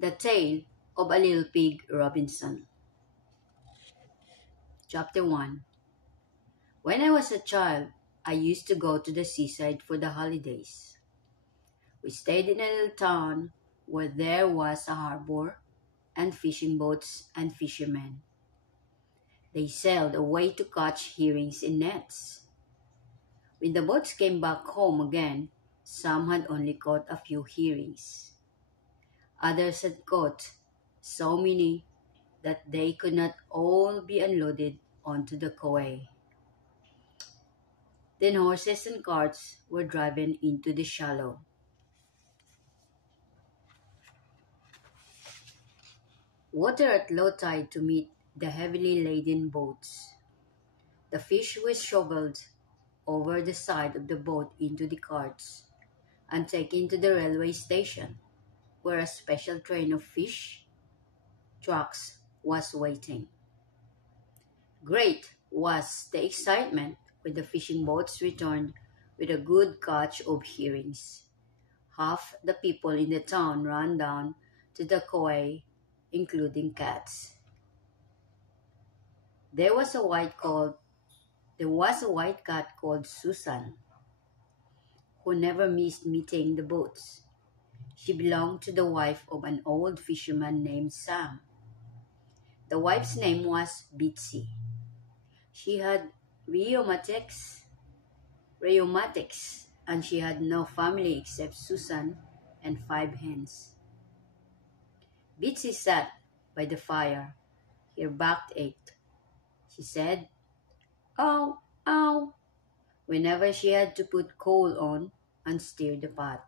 The Tale of a Little Pig Robinson. Chapter 1. When I was a child, I used to go to the seaside for the holidays. We stayed in a little town where there was a harbor and fishing boats and fishermen. They sailed away to catch herrings in nets. When the boats came back home again, some had only caught a few herrings. Others had caught so many that they could not all be unloaded onto the quay. Then horses and carts were driven into the shallow. Water at low tide to meet the heavily laden boats. The fish were shoveled over the side of the boat into the carts and taken to the railway station, where a special train of fish trucks was waiting. Great was the excitement when the fishing boats returned with a good catch of herrings. Half the people in the town ran down to the quay, including cats. There was a white cat called Susan, who never missed meeting the boats. She belonged to the wife of an old fisherman named Sam. The wife's name was Bitsy. She had rheumatics, and she had no family except Susan and 5 hens. Bitsy sat by the fire. Her back ached. She said, "Ow, ow," whenever she had to put coal on and stir the pot.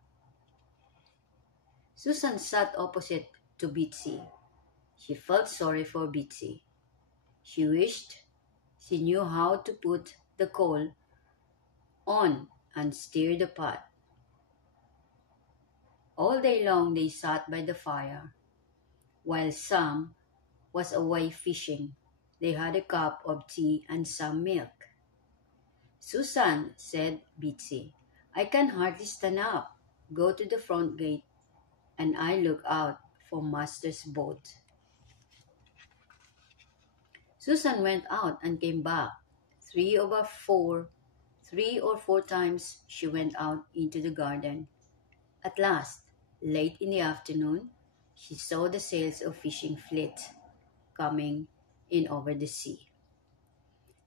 Susan sat opposite to Bitsy. She felt sorry for Bitsy. She wished she knew how to put the coal on and stir the pot. All day long they sat by the fire. While Sam was away fishing, they had a cup of tea and some milk. "Susan," said Bitsy, "I can hardly stand up. Go to the front gate, and I look out for Master's boat." Susan went out and came back. Three or four times she went out into the garden. At last, late in the afternoon, she saw the sails of fishing fleet coming in over the sea.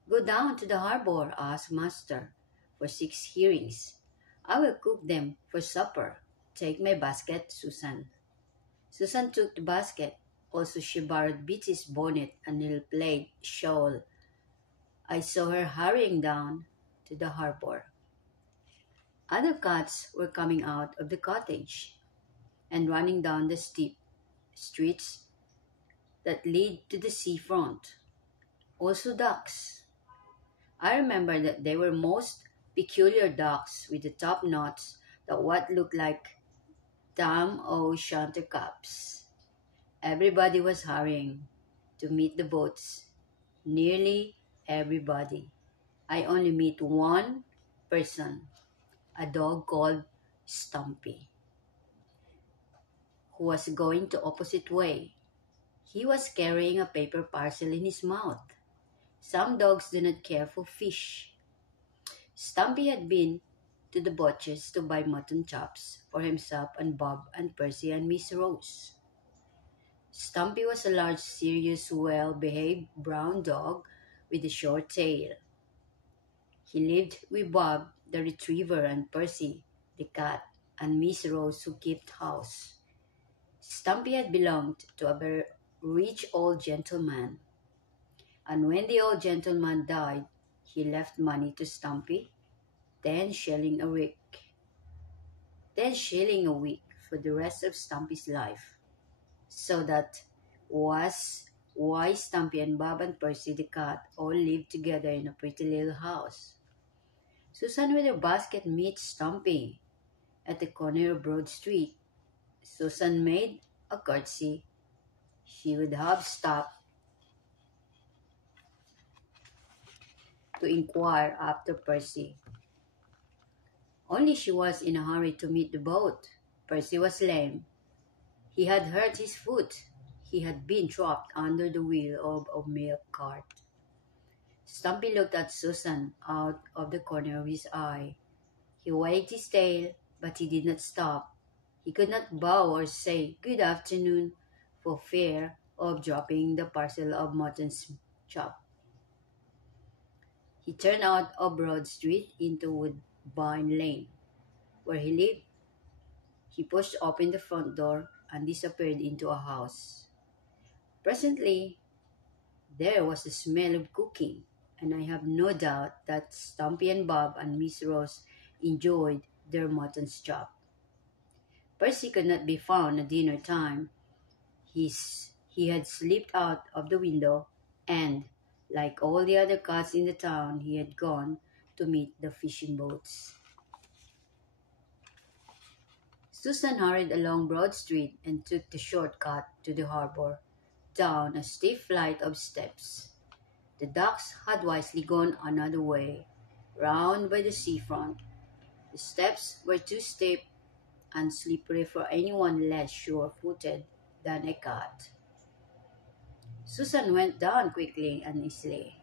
"Go down to the harbor," asked Master, "for 6 herrings. I will cook them for supper. Take my basket, Susan." Susan took the basket. Also, she borrowed Bitsy's bonnet and little plaid shawl. I saw her hurrying down to the harbor. Other cats were coming out of the cottage and running down the steep streets that lead to the seafront. Also ducks. I remember that they were most peculiar ducks with the top knots that what looked like tam o' shanter caps. Everybody was hurrying to meet the boats. Nearly everybody. I only met one person, a dog called Stumpy, who was going the opposite way. He was carrying a paper parcel in his mouth. Some dogs do not care for fish. Stumpy had been to the butcher's to buy mutton chops for himself and Bob and Percy and Miss Rose. Stumpy was a large, serious, well-behaved brown dog with a short tail. He lived with Bob, the retriever, and Percy, the cat, and Miss Rose, who kept house. Stumpy had belonged to a very rich old gentleman, and when the old gentleman died, he left money to Stumpy, 10 shillings a week. 10 shillings a week for the rest of Stumpy's life. So that was why Stumpy and Bob and Percy the cat all lived together in a pretty little house. Susan with her basket meets Stumpy at the corner of Broad Street. Susan made a curtsy. She would have stopped to inquire after Percy. Only she was in a hurry to meet the boat. Percy was lame. He had hurt his foot. He had been trapped under the wheel of a milk cart. Stumpy looked at Susan out of the corner of his eye. He wagged his tail, but he did not stop. He could not bow or say good afternoon for fear of dropping the parcel of mutton chop. He turned out of Broad Street into Woodbine Lane, where he lived. He pushed open the front door and disappeared into a house. Presently, there was a smell of cooking, and I have no doubt that Stumpy and Bob and Miss Rose enjoyed their mutton chop. Percy could not be found at dinner time. He had slipped out of the window, and, like all the other cats in the town, he had gone to meet the fishing boats. Susan hurried along Broad Street and took the short cut to the harbor, down a steep flight of steps. The ducks had wisely gone another way, round by the seafront. The steps were too steep and slippery for anyone less sure-footed than a cat. Susan went down quickly and easily.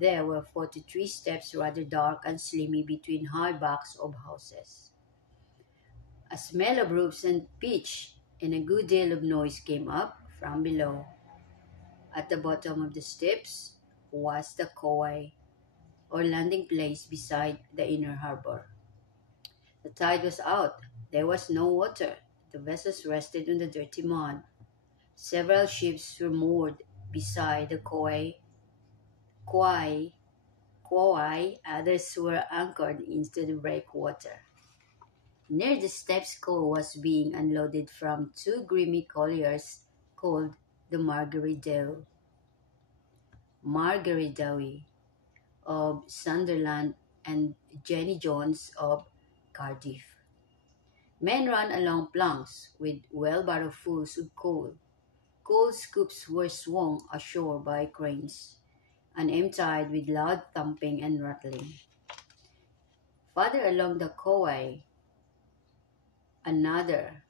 There were 43 steps rather dark and slimy between high backs of houses. A smell of roofs and pitch and a good deal of noise came up from below. At the bottom of the steps was the quay, or landing place beside the inner harbor. The tide was out. There was no water. The vessels rested on the dirty mud. Several ships were moored beside the quay. Others were anchored into the breakwater. Near the steps coal was being unloaded from two grimy colliers called the Margaret of Sunderland and Jenny Jones of Cardiff. Men ran along planks with wheelbarrowfuls of coal. Coal scoops were swung ashore by cranes and emptied with loud thumping and rattling. Farther along the another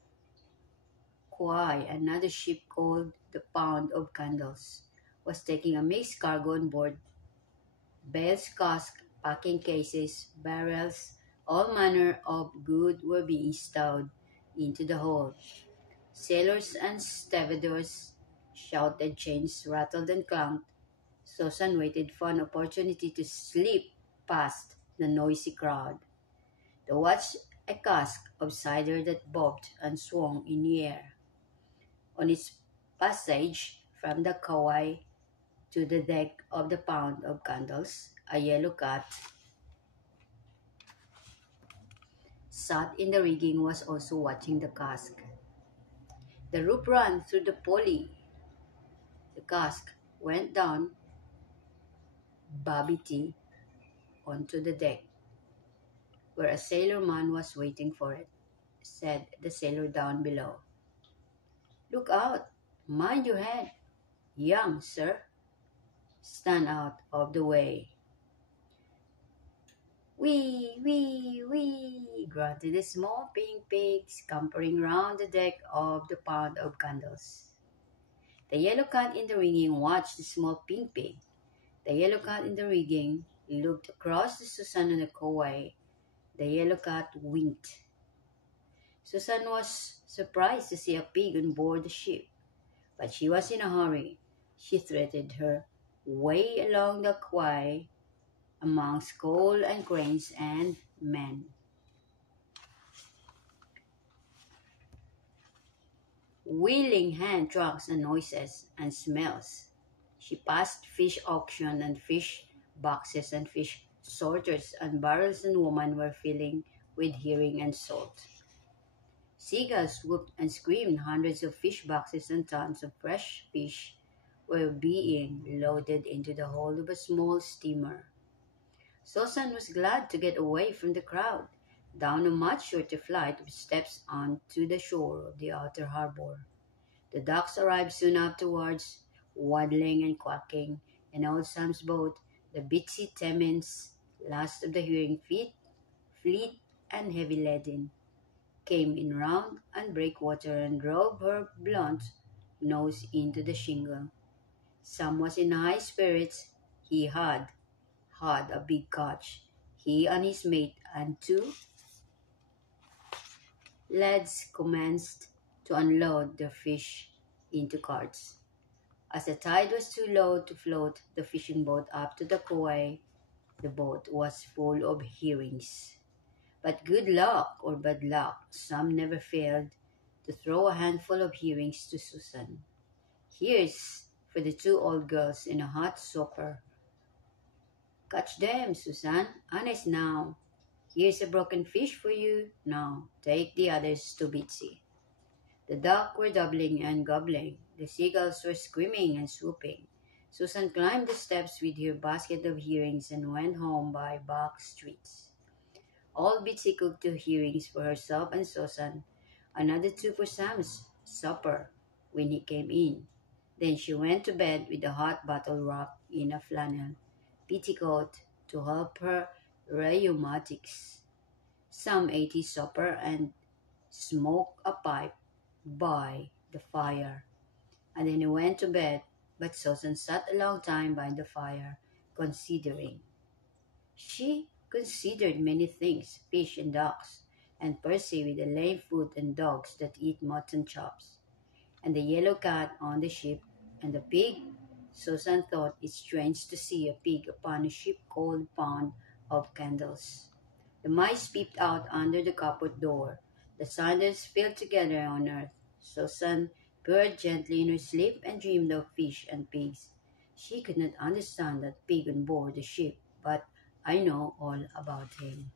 another ship called the Pound of Candles was taking a mixed cargo on board. Bales, casks, packing cases, barrels, all manner of good were being stowed into the hold. Sailors and stevedores shouted, chains rattled and clanked. Susan waited for an opportunity to slip past the noisy crowd. They watched a cask of cider that bobbed and swung in the air. On its passage from the quay to the deck of the Pound of Candles, a yellow cat sat in the rigging was also watching the cask. The rope ran through the pulley. The cask went down Babbitt onto the deck, where a sailorman was waiting for it. Said the sailor down below. "Look out! Mind your head, young sir. Stand out of the way." "Wee, wee, wee," grunted the small pink pig, scampering round the deck of the Pound of Candles. The yellow cat in the rigging watched the small pink pig. The yellow cat in the rigging looked across to Susan on the quay. The yellow cat winked. Susan was surprised to see a pig on board the ship, but she was in a hurry. She threaded her way along the quay amongst coal and cranes and men. Wheeling hand trucks and noises and smells. She passed fish auction and fish boxes and fish sorters and barrels and women were filling with herring and salt. Seagulls whooped and screamed. Hundreds of fish boxes and tons of fresh fish were being loaded into the hold of a small steamer. Susan was glad to get away from the crowd, down a much shorter flight of steps onto the shore of the outer harbor. The ducks arrived soon afterwards, waddling and quacking, and old Sam's boat, the Bitsy Temens, last of the herring fleet and heavy laden. came in round and breakwater and drove her blunt nose into the shingle. Sam was in high spirits. He had a big catch. He and his mate and two lads commenced to unload their fish into carts. As the tide was too low to float the fishing boat up to the quay, the boat was full of herrings. But good luck or bad luck, Sam never failed to throw a handful of herrings to Susan. Here's for the two old girls in a hot supper. Catch them, Susan. Honest now. Here's a broken fish for you. Now, take the others to Bitsy. The duck were doubling and gobbling. The seagulls were screaming and swooping. Susan climbed the steps with her basket of herrings and went home by back streets. Old Bitsy cooked two herrings for herself and Susan, another two for Sam's supper when he came in. Then she went to bed with a hot bottle wrapped in a flannel petticoat to help her rheumatics. Sam ate his supper and smoked a pipe by the fire, and then he went to bed, but Susan sat a long time by the fire, considering. She considered many things, fish and ducks, and Percy with the lame foot and dogs that eat mutton chops, and the yellow cat on the ship, and the pig. Susan thought it strange to see a pig upon a ship called Pond of Candles. The mice peeped out under the cupboard door. The sandals fell together on earth. Susan purred gently in her sleep and dreamed of fish and pigs. She could not understand that pig on board the ship, but I know all about him.